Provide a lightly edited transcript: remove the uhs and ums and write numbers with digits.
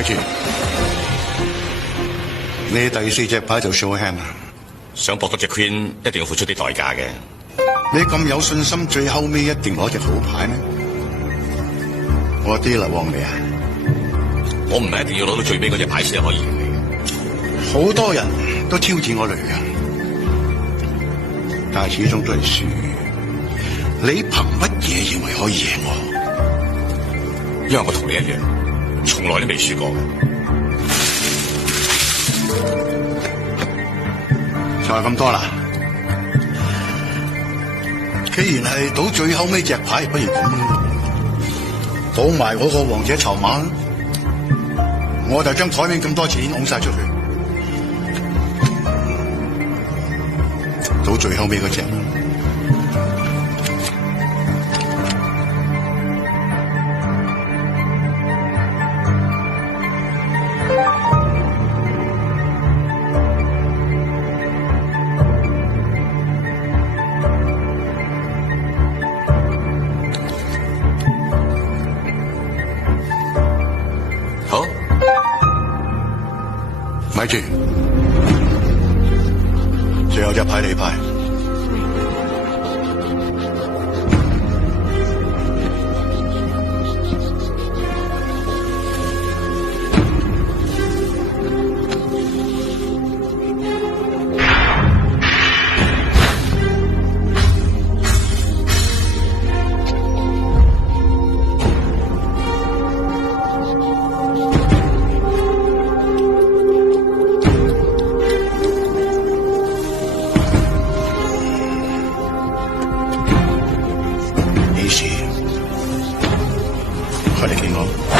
咪住，你第4隻牌就 show hand 啦。想博多隻 Queen，一定要付出啲代價嘅。你咁有信心，最後尾一定攞隻好牌咩？我啲啦，旺你啊！我唔係一定要攞到最尾嗰隻牌先可以贏你嘅。好多人都挑戰我嚟嘅，但係始終都係輸。你憑乜嘢認為可以贏我？因為我同你一樣，從來都未輸過嘅。就係咁多啦。既然係賭最後尾隻牌，不如咁啦，賭埋嗰個王者籌碼，我就將台面咁多錢拱晒出去，賭最後尾嗰隻。好，咪住，最後隻牌你派。快嚟見我。